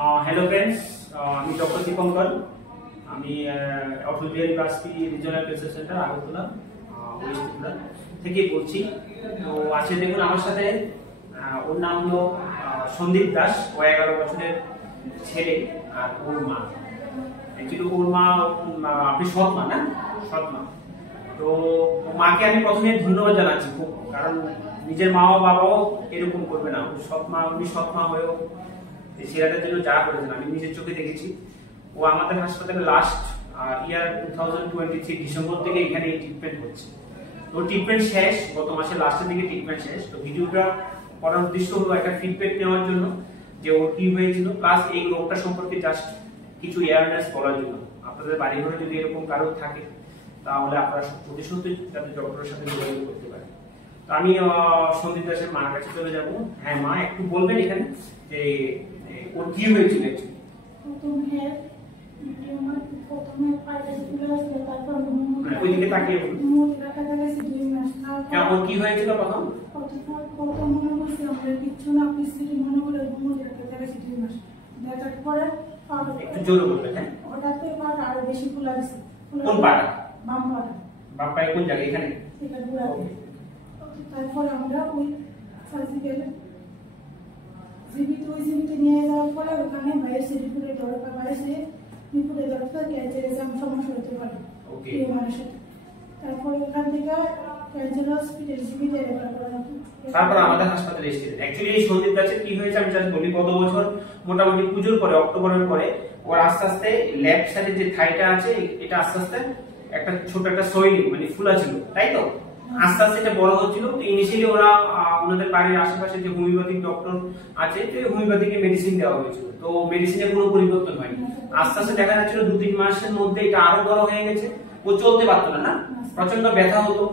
Hello friends, আমি doctor Dipankar. আমি অটোরিয়াল university regional research centre Agartala west Tripura থেকে বলছি। তো আজকে দেখুন আমার সাথে ওর নাম হলো সন্দীপ দাস। ও 11 বছরের ছেলে আর ওর মা। অ্যাকচুয়ালি ওর মা আপনি সৎ মা না? সৎ মা। তো মাকে আমি প্রথমে ধন্যবাদ জানাচ্ছি খুব, কারণ নিজের মা ও বাবাও এরকম করবে না। সৎ মা, উনি সৎ মা হয়েও ছেলেটার জন্য যা করেছেন আমি নিজের চোখে দেখেছি। ও আমাদের হাসপাতালে লাস্ট ইয়ার 2023 ডিসেম্বর থেকে এখানে ট্রিটমেন্ট হচ্ছে। তো ট্রিটমেন্ট শেষ, গত মাসের লাস্টের দিকে ট্রিটমেন্ট শেষ। তো ভিডিওটা করার উদ্দেশ্য হলো একটা ফিডব্যাক নেওয়ার জন্য যে ওর কি হয়েছিল, প্লাস এই রোগটা সম্পর্কে জাস্ট কিছু অ্যাওয়ারনেস করার জন্য। আপনাদের বাড়ি ঘরে যদি এরকম কারো থাকে তাহলে আপনারা অতি সত্যি যাতে ডক্টরের সাথে যোগাযোগ করতে পারেন। তো আমি সন্দীপ দাসের মার কাছে চলে যাব। হ্যাঁ মা, একটু বলবেন এখানে যে ওর কি হয়েছিল? ওইদিকে তাকিয়ে ওর কি হয়েছিল প্রথম? একটু জোরে বলবেন। হ্যাঁ, আরো বেশি ফুলা গেছে। কোন পাটা? বাম পাটা। বাম পায়ে কোন জায়গায়? এখানে। তারপর আমরা ওই সার্জিক্যাল জীবিত নিয়ে যাওয়ার পরে ওখানে বাইরে রিপোর্টে দরকার, বাইরে রিপোর্টে দরকার ক্যান্সারের সমস্যা হতে পারে এই মানুষের। তারপরে ওখান থেকে ক্যান্সার হসপিটাল জীবিত রেফার করা হতো। তারপর আমাদের হাসপাতালে এসেছিলেন। অ্যাকচুয়ালি এই সন্দীপ দাসের কি হয়েছে আমি জাস্ট বলি। গত বছর মোটামুটি পুজোর পরে, অক্টোবরের পরে ওর আস্তে আস্তে লেফট সাইডে যে থাইটা আছে এটা আস্তে আস্তে একটা ছোট একটা সোয়েলিং মানে ফুলা ছিল, তাই তো? আস্তে আস্তে এটা বড় হচ্ছিল। তো ইনিশিয়ালি ওরা ওনাদের বাড়ির আশেপাশে যে হোমিওপ্যাথিক ডক্টর আছে, তো হোমিওপ্যাথিক মেডিসিন দেওয়া হয়েছিল। তো মেডিসিনে কোনো পরিবর্তন হয়নি। আস্তে আস্তে দেখা যাচ্ছিল 2-3 মাসের মধ্যে এটা আরো বড় হয়ে গেছে। ও চলতে পারতো না, না প্রচন্ড ব্যথা হতো,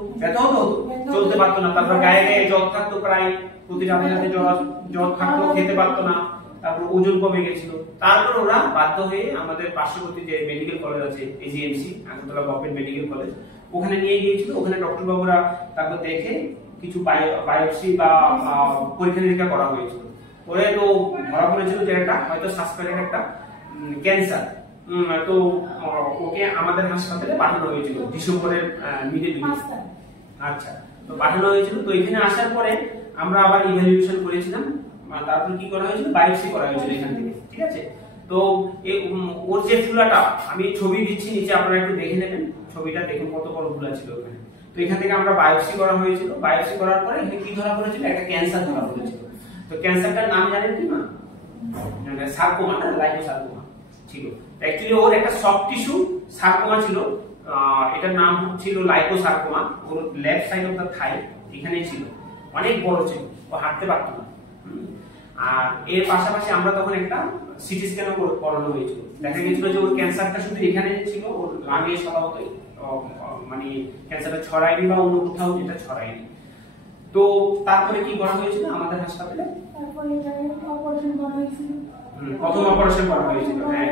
চলতে পারতো না। তারপর গায়ে গায়ে জ্বর থাকতো, প্রায় প্রতিটা দিনে জ্বর থাকতো, খেতে পারতো না। তারপর ওজন কমে গেছিল। তারপর ওরা বাধ্য হয়ে আমাদের পার্শ্ববর্তী যে মেডিকেল কলেজ আছে AGMC, Agartala government medical college, ওখানে নিয়ে গিয়েছিল। ওখানে ডক্টর বাবুরা তারপর দেখে কিছু বায়োপসি বা পরীক্ষা নিরীক্ষা করা হয়েছিল। ওরে তো ধরা পড়েছিল যে এটা হয়তো সাসপেক্টেড একটা ক্যান্সার। তো ওকে আমাদের হাসপাতালে পাঠানো হয়েছিল ডিসেম্বরের মিডে। আচ্ছা, তো পাঠানো হয়েছিল। তো এখানে আসার পরে আমরা আবার ইভ্যালুয়েশন করেছিলাম। তারপর কি করা হয়েছিল? বায়োপসি করা হয়েছিল এখান থেকে, ঠিক আছে? তো ওর যে ফুলাটা আমি ছবি দিচ্ছি নিচে, আপনারা একটু দেখে নেবেন ছবিটা, দেখুন কত বড় ফুলা ছিল ওখানে। তো এখান থেকে আমরা বায়োপসি করা হয়েছিল। বায়োপসি করার পরে এখানে কি ধরা পড়েছিল? একটা ক্যান্সার ধরা পড়েছিল। তো ক্যান্সারটার নাম জানেন কি না? সার্কোমা, না লাইপোসার্কোমা ছিল। অ্যাকচুয়ালি ওর একটা সফট টিস্যু সার্কোমা ছিল। এটার নাম ছিল লাইপোসার্কোমা। ওর লেফট সাইড অফ দা থাই এখানেই ছিল, অনেক বড় ছিল, ও হাঁটতে পারতো না। আর এর পাশাপাশি আমরা তখন একটা সিটি স্ক্যানও করানো হয়েছিল। দেখা গেছিল যে ওর ক্যান্সারটা শুধু এখানে ছিল, ওর লাঙে সাধারণত মানে ক্যান্সারটা ছড়ায়নি বা অন্য কোথাও যেটা ছড়ায়নি। তো তারপরে কি করা হয়েছিল আমাদের হাসপাতালে? তারপরে অপারেশন করা হয়েছিল। প্রথম অপারেশন করা হয়েছিল। হ্যাঁ,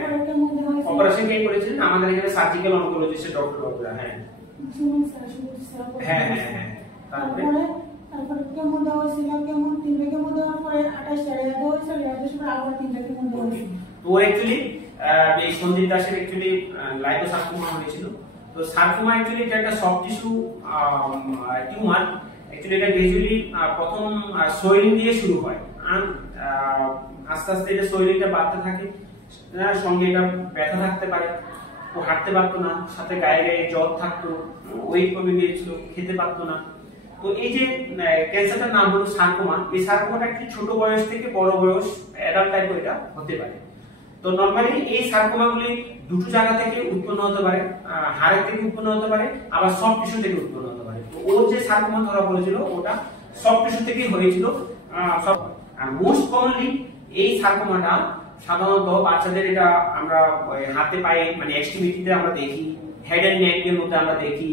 অপারেশন কে করেছিলেন? আমাদের এখানে সার্জিক্যাল অনকোলজিস্ট ডক্টর বাবুরা। হ্যাঁ হ্যাঁ হ্যাঁ হ্যাঁ। তারপরে কেমন দেওয়া হয়েছিল, কেমন 3টা কেমন দেওয়ার পরে 28 টাকা দেওয়া হয়েছিল, 28 পরে আবার 3টা কেমন দেওয়া হয়েছিল। তো অ্যাকচুয়ালি এই সন্দীপ দাসের অ্যাকচুয়ালি লাইপোসার্কোমা হয়েছিল। তো সার্কোমা অ্যাকচুয়ালি এটা একটা সফট টিস্যু টিউমার। অ্যাকচুয়ালি এটা গ্র্যাজুয়ালি প্রথম সোয়েলিং দিয়ে শুরু হয়, আর আস্তে আস্তে এটা সোয়েলিংটা বাড়তে থাকে। সঙ্গে এটা ব্যথা থাকতে পারে, ও হাঁটতে পারতো না, সাথে গায়ে গায়ে জ্বর থাকতো, ওয়েট কমে গিয়েছিল, খেতে পারতো না। তো এই যে ক্যান্সারটার নাম হলো সার্কোমা। এই সার্কোমাটা একটু ছোট বয়স থেকে বড় বয়স অ্যাডাল্ট টাইপ এটা হতে পারে। তো নরমালি এই সার্কোমাগুলি দুটো জায়গা থেকে উৎপন্ন হতে পারে, হাড়ের থেকে উৎপন্ন হতে পারে, আবার সফট টিস্যু থেকে উৎপন্ন হতে পারে। তো ওর যে সার্কোমা ধরা পড়েছিল ওটা সফট টিস্যু থেকেই হয়েছিল। আর মোস্ট কমনলি এই সার্কোমাটা সাধারণত বাচ্চাদের এটা আমরা হাতে পায়ে মানে এক্সট্রিমিটিতে আমরা দেখি, হেড এন্ড নেক এর মধ্যে আমরা দেখি,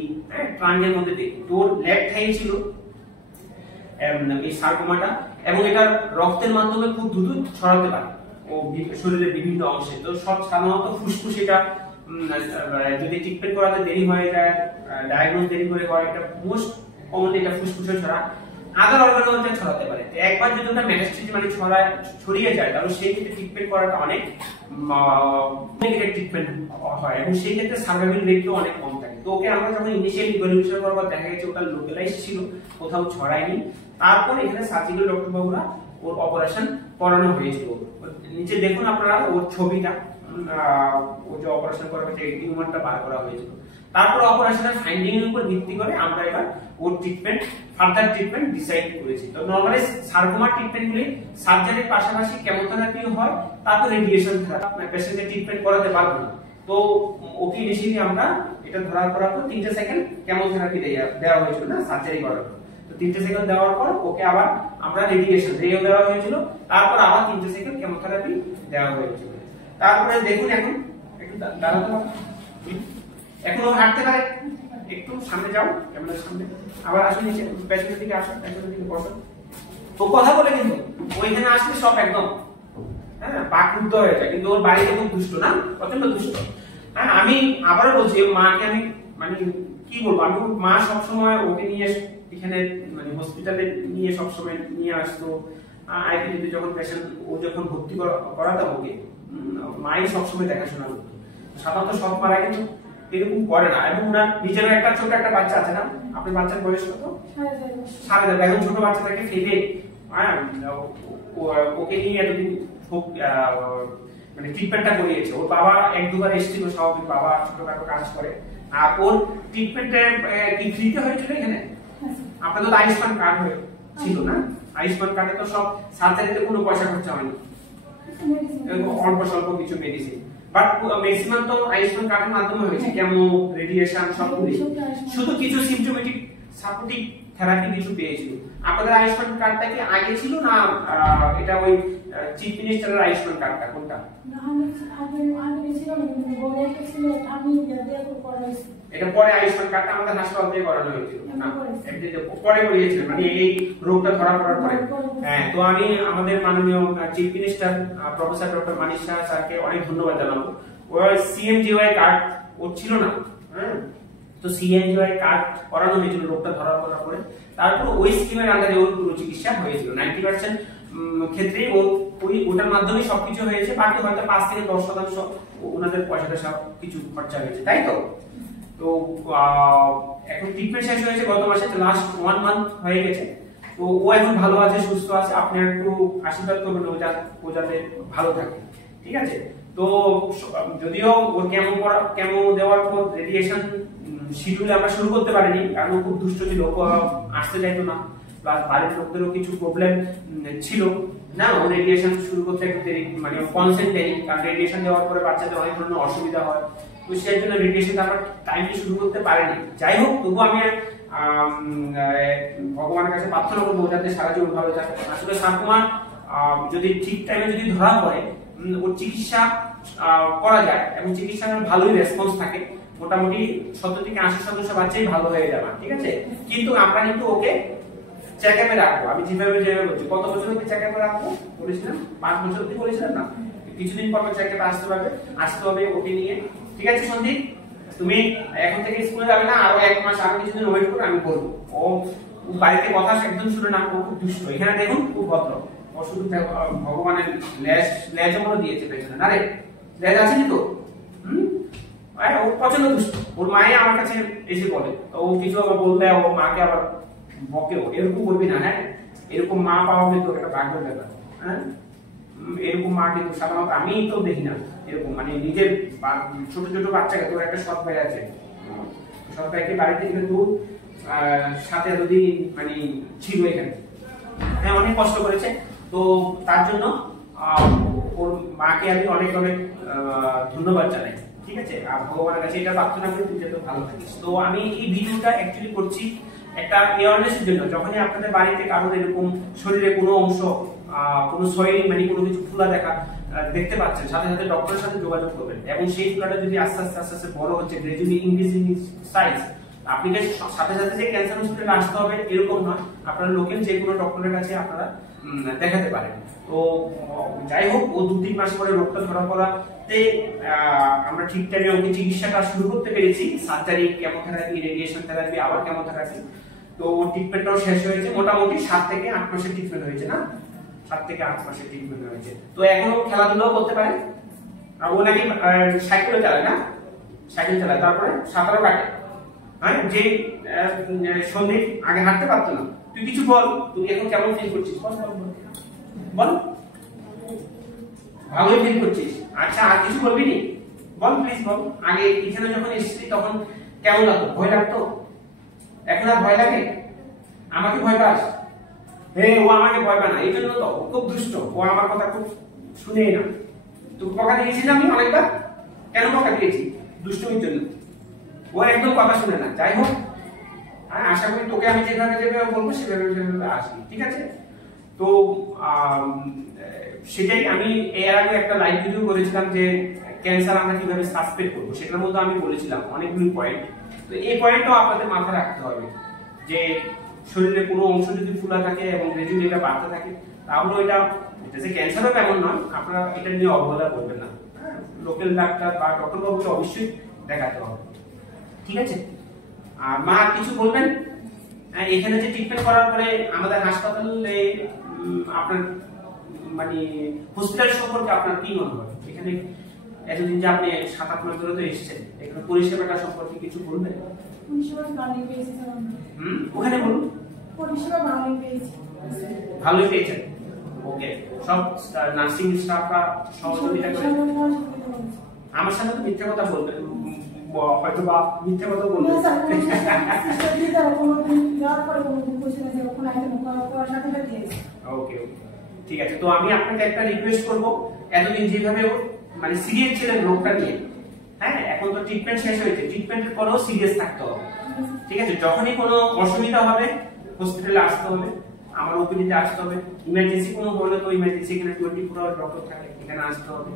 ট্রাঙ্গের মধ্যে দেখি। তোর লেফট থাই ছিল এই সার্কোমাটা, এবং এটা রক্তের মাধ্যমে খুব দ্রুত ছড়াতে পারে ও শরীরের বিভিন্ন অংশে। তো সব সাধারণত ফুসফুস, এটা যদি ট্রিটমেন্ট করাতে দেরি হয়ে যায়, ডায়াগনোজ দেরি করে হয়, এটা মোস্ট কমনলি এটা ফুসফুসে ছড়া। আদার অর্গানে ছড়াতে পারে। একবার যদি ওটা মেটাস্টেজ মানে ছড়িয়ে যায় তাহলে সেই ক্ষেত্রে ট্রিটমেন্ট করাটা অনেক নেগেটিভ ট্রিটমেন্ট হয় এবং সেই ক্ষেত্রে সার্ভাইভাল রেটও অনেক কম থাকে। তো ওকে আমরা যখন ইনিশিয়াল ইভ্যালুয়েশন করব দেখা গেছে ওটা লোকালাইজ ছিল, কোথাও ছড়ায়নি, তারপর এখানে সার্জিক্যাল ডক্টর বাবুরা ওর অপারেশন করানো হয়েছিল। নিচে দেখুন আপনারা ওর ছবিটা, ও যে অপারেশন করা হয়েছে এই টিউমারটা বার করা হয়েছিল। তারপর অপারেশনের ফাইন্ডিং এর উপর ভিত্তি করে আমরা এবার ওর ট্রিটমেন্ট ফার্দার ট্রিটমেন্ট ডিসাইড করেছি। তো নরমালি সার্কোমা ট্রিটমেন্টগুলি সার্জারির পাশাপাশি কেমোথেরাপি হয়, তারপর রেডিয়েশন থেরাপি পেশেন্টের ট্রিটমেন্ট করাতে পারবো না। তো ওকে ইনিশিয়ালি আমরা এটা ধরার পর 3 সেকেন্ড কেমোথেরাপি দেওয়া হয়েছিল না সার্জারি করার পর। তো 3 সেকেন্ড দেওয়ার পর ওকে আবার আমরা রেডিয়েশন দেওয়া হয়েছিল, তারপর আবার 3 সেকেন্ড কেমোথেরাপি দেওয়া হয়েছিল। তারপরে দেখুন এখন একটু দাঁড়াতে হবে, এখন ও হাঁটতে পারে, একটু সামনে যাও ক্যামেরার সামনে, আবার আসুন নিচে পেছনের দিকে আসো, পেছনের দিকে বসো। তো কথা বলে কিন্তু ওইখানে আসলে সব একদম হ্যাঁ পাকরুদ্ধ হয়ে যায়, কিন্তু ওর বাড়িতে খুব দুষ্ট না, প্রচন্ড দুষ্ট। হ্যাঁ আমি আবারও বলছি মাকে আমি মানে কি বলবো, আমি মা সবসময় ওকে নিয়ে এখানে মানে হসপিটালে নিয়ে সবসময় নিয়ে আসতো। আইপিডিতে যখন পেশেন্ট ও যখন ভর্তি করাতাম ওকে মাই সবসময় দেখাশোনা করতো। সাধারণত সব মারা কিন্তু এরকম করে না, এবং ওনার নিজেরও একটা ছোট একটা বাচ্চা আছে না, আপনার বাচ্চার বয়স কত? 7.5। এখন ছোট বাচ্চাটাকে ফেলে ওকে নিয়ে এতদিন খুব মানে ট্রিটমেন্টটা করিয়েছে। ওর বাবা 1-2 বার এসেছিল, স্বাভাবিক বাবা ছোটখাটো কাজ করে। আর ওর ট্রিটমেন্টের কি ফ্রিতে হয়েছিল এখানে? আপনাদের তো আয়ুষ্মান কার্ড ছিল না, আয়ুষ্মান কার্ডে তো সব সার্জারিতে কোনো পয়সা খরচা হয়নি, অল্প স্বল্প কিছু মেডিসিন, বাট ম্যাক্সিমাম তো আয়ুষ্মান কার্ডের মাধ্যমে হয়েছে, কেমো রেডিয়েশন সবগুলি। শুধু কিছু সিম্পটোমেটিক সাপোর্টিভ থেরাপি কিছু পেয়েছিল। আপনাদের আয়ুষ্মান কার্ডটা কি আগে ছিল না এটা ওই চিফ মিনিস্টারের আয়ুষ্মান কার্ডটা কোনটা? এটা পরে আয়ুষ্মান কার্ডটা আমাদের হাসপাতাল থেকে করানো হয়েছিল না, পরে করিয়েছিল মানে এই রোগটা ধরা পড়ার পরে। হ্যাঁ, তো আমি আমাদের মাননীয় chief minister professor doctor Manish Saha স্যারকে অনেক ধন্যবাদ জানাবো। ওর সিএমজিওয়াই কার্ড ওর ছিল না, হ্যাঁ, তো সিএমজিওয়াই কার্ড করানো হয়েছিল রোগটা ধরা পড়ার পরে। তারপর ওই স্কিমের আন্ডারে ওর পুরো চিকিৎসা হয়েছিল। 90% ক্ষেত্রে ওটার মাধ্যমে সবকিছু হয়েছে, বাকি হয়তো 5 থেকে 10% ওনাদের পয়সাটা সব কিছু খরচা হয়েছে, তাই তো। তো এখন ট্রিটমেন্ট শেষ হয়েছে গত মাসে, লাস্ট 1 মান্থ হয়ে গেছে। তো ও এখন ভালো আছে, সুস্থ আছে। আপনি একটু আশীর্বাদ করবেন ও যাতে ভালো থাকে, ঠিক আছে। তো যদিও ওর কেমো দেওয়ার পর রেডিয়েশন শিডিউলে আমরা শুরু করতে পারিনি, কারণ ও খুব দুষ্ট ছিল, আসতে চাইতো না, প্লাস বাড়ির লোকদেরও কিছু প্রবলেম ছিল না, ও রেডিয়েশন শুরু করতে একটু দেরি, মানে কনসেন্ট দেরি, কারণ রেডিয়েশন দেওয়ার পরে বাচ্চাদের অনেক ধরনের অসুবিধা হয়। তো সেই জন্য রেডিয়েশন আমরা টাইমে শুরু করতে পারিনি। যাই হোক, তবু আমি ভগবানের কাছে প্রার্থনা করবো যাতে সারা জীবন ভালো থাকে। আসলে সার্কোমা যদি ঠিক টাইমে যদি ধরা পড়ে, ওর চিকিৎসা করা যায় এবং চিকিৎসার ভালোই রেসপন্স থাকে, মোটামুটি 70 থেকে 80% বাচ্চাই ভালো হয়ে যাবে, ঠিক আছে। কিন্তু আমরা কিন্তু ওকে চেকআপে রাখবো, আমি যেভাবে বলছি। কত বছর অবধি চেকআপে রাখবো বলেছিলাম? 5 বছর অবধি বলেছিলাম না? কিছুদিন পর চেকআপে আসতে হবে ওকে নিয়ে, ঠিক আছে। সন্দীপ, তুমি এখন থেকে স্কুলে যাবে না, আরো 1 মাস আরো কিছুদিন ওয়েট করে আমি বলবো। ও বাড়িতে কথা একদম শুনে না, ও খুব দুষ্ট। এখানে দেখুন খুব ভদ্র, ও শুধু ভগবানের লেজ মনে দিয়েছে পেছনে, না রে লেজ আছে তো। ও প্রচন্ড দুষ্ট। ওর মায়ে আমার কাছে এসে বলে, ও কিছু আবার বললে ও মাকে আবার বকেও, এরকম করবি না, হ্যাঁ। এরকম মা পাওয়া কিন্তু একটা ভাগ্যের ব্যাপার, হ্যাঁ। এরকম মা কিন্তু সাধারণত আমি তো দেখি না এরকম, মানে নিজের ছোট ছোট বাচ্চাকে, তোর একটা সৎ ভাই আছে, সৎ ভাইকে বাড়িতে কিন্তু সাথে এতদিন মানে ছিল এখানে, হ্যাঁ, অনেক কষ্ট করেছে। তো তার জন্য ওর মাকে আমি অনেক অনেক ধন্যবাদ জানাই, ঠিক আছে। আর ভগবানের কাছে এটা প্রার্থনা করি তুই যাতে ভালো থাকিস। তো আমি এই ভিডিওটা অ্যাকচুয়ালি করছি একটা অ্যাওয়ারনেসের জন্য। যখনই আপনাদের বাড়িতে কারোর এরকম শরীরে কোনো অংশ, কোনো সোয়েলিং মানে কোনো কিছু ফুলা দেখতে পাচ্ছেন, সাথে সাথে ডক্টরের সাথে যোগাযোগ করবেন। এবং সেই ফুলাটা যদি আস্তে আস্তে বড় হচ্ছে, গ্রাজুয়ালি ইনক্রিজিং সাইজ, আপনি সাথে সাথে যে ক্যান্সার হসপিটালে আসতে হবে এরকম নয়, আপনারা লোকাল যে কোনো ডক্টরের কাছে আপনারা দেখাতে পারেন। তো যাই হোক, ও 2-3 মাস পরে রোগটা ধরা পড়াতে আমরা ঠিক টাইমে ওকে চিকিৎসাটা শুরু করতে পেরেছি। সার্জারি, কেমোথেরাপি, রেডিয়েশন থেরাপি, আবার কেমোথেরাপি। তো ট্রিটমেন্টটাও শেষ হয়েছে, মোটামুটি 7 থেকে 8 মাসের ট্রিটমেন্ট হয়েছে না, 7 থেকে 8 মাসের ট্রিটমেন্ট হয়েছে। তো এখনো খেলাধুলাও করতে পারে, আর ও নাকি সাইকেলও চালায় না, সাইকেল চালায়, তারপরে সাঁতারও কাটে। হ্যাঁ, যে সন্দীপ আগে হাঁটতে পারতো না। তুই কিছু বল, তুই এখন কেমন ফিল করছিস? বল। ভালোই ফিল করছিস? আচ্ছা, আর কিছু বলবি নি? বল প্লিজ বল। আগে এখানে যখন এসেছিলি তখন কেমন লাগতো? ভয় লাগতো? এখন আর ভয় লাগে? আমাকে ভয় পাস? ও আমাকে ভয় পায় না, এই জন্য তো খুব দুষ্ট, ও আমার কথা খুব শুনেই না। তোকে বকা দিয়েছি না আমি অনেকবার? কেন বকা দিয়েছি? দুষ্টুমির জন্য। ও একদম কথা শুনে না। যাই হোক, আশা করি তোকে আমি যেভাবে বলবো সেভাবে আসবি, ঠিক আছে? তো সেটাই আমি এর আগে একটা লাইভ ভিডিও করেছিলাম যে ক্যান্সার আমরা কিভাবে সাসপেক্ট করবো, সেটার মধ্যে আমি বলেছিলাম অনেকগুলো পয়েন্ট। তো এই পয়েন্টটাও আপনাদের মাথায় রাখতে হবে যে শরীরে কোনো অংশ যদি ফুলা থাকে এবং গ্রাজুয়ালি এটা বাড়তে থাকে, তাহলে এটা যে ক্যান্সার হবে এমন নয়, আপনারা এটা নিয়ে অবহেলা করবেন না। লোকাল ডাক্তার বা ডক্টর বাবুকে অবশ্যই দেখাতে হবে, ঠিক আছে? আর মা কিছু বলবেন? এখানে যে ট্রিটমেন্ট করার পরে আমাদের হাসপাতালে আপনার মানে হসপিটাল সম্পর্কে আপনার কি মনে হয়? এখানে এতদিন যে আপনি 7-8 মাস ধরে তো এসেছেন, এখানে পরিষেবাটা সম্পর্কে কিছু বলবেন? পরিষেবা ভালোই পেয়েছি। ওখানে বলুন। পরিষেবা ভালোই পেয়েছি। ভালোই পেয়েছেন? ওকে। সব নার্সিং স্টাফরা সহযোগিতা করে? আমার সাথে তো মিথ্যা কথা বলবেন, হয়তো বা মিথ্যা কথা বলবেন। ওকে, ঠিক আছে। তো আমি আপনাকে একটা রিকোয়েস্ট করব, এতদিন যেভাবে মানে সিরিয়াস ছিলেন রোগটা নিয়ে, হ্যাঁ, এখন তো ট্রিটমেন্ট শেষ হয়েছে, ট্রিটমেন্টের পরেও সিরিয়াস থাকতে হবে, ঠিক আছে? যখনই কোনো অসুবিধা হবে হসপিটালে আসতে হবে, আমার ওপিডিতে আসতে হবে। ইমার্জেন্সি কোনো হলে তো ইমার্জেন্সি এখানে 24 আওয়ার ডক্টর থাকে, এখানে আসতে হবে।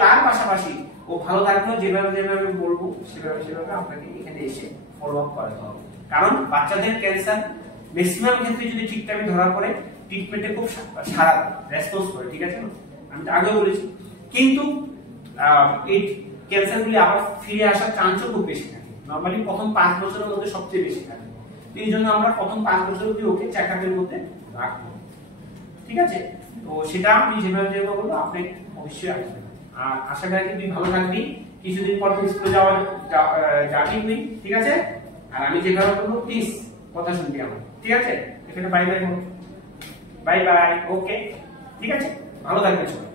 তার পাশাপাশি ও ভালো থাকলেও যেভাবে বলবো সেভাবে আপনাকে এখানে এসে ফলো আপ করাতে হবে। কারণ বাচ্চাদের ক্যান্সার ম্যাক্সিমাম ক্ষেত্রে যদি ঠিকঠাক ধরা পড়ে, ট্রিটমেন্টে খুব সারা রেসপন্স করে, ঠিক আছে? আমি তো আগেও বলেছি, কিন্তু এই ক্যান্সারগুলি আবার ফিরে আসার চান্সও খুব বেশি থাকে। নরমালি প্রথম 5 বছরের মধ্যে সবচেয়ে বেশি থাকে। এই জন্য আমরা প্রথম 5 বছর অবধি ওকে চেকআপের মধ্যে রাখবো, ঠিক আছে? তো সেটা আমি যেভাবে বলবো আপনি অবশ্যই আসবেন। আর আশা করি তুই ভালো থাকবি, কিছুদিন পর তুই স্কুলে যাবি তুই, ঠিক আছে? আর আমি যেভাবে বলবো প্লিজ কথা শুনবি আমার, ঠিক আছে? এখানে বাই বাই বল। Bye bye. ওকে, ঠিক আছে? ভালো থাকবেন সবাই।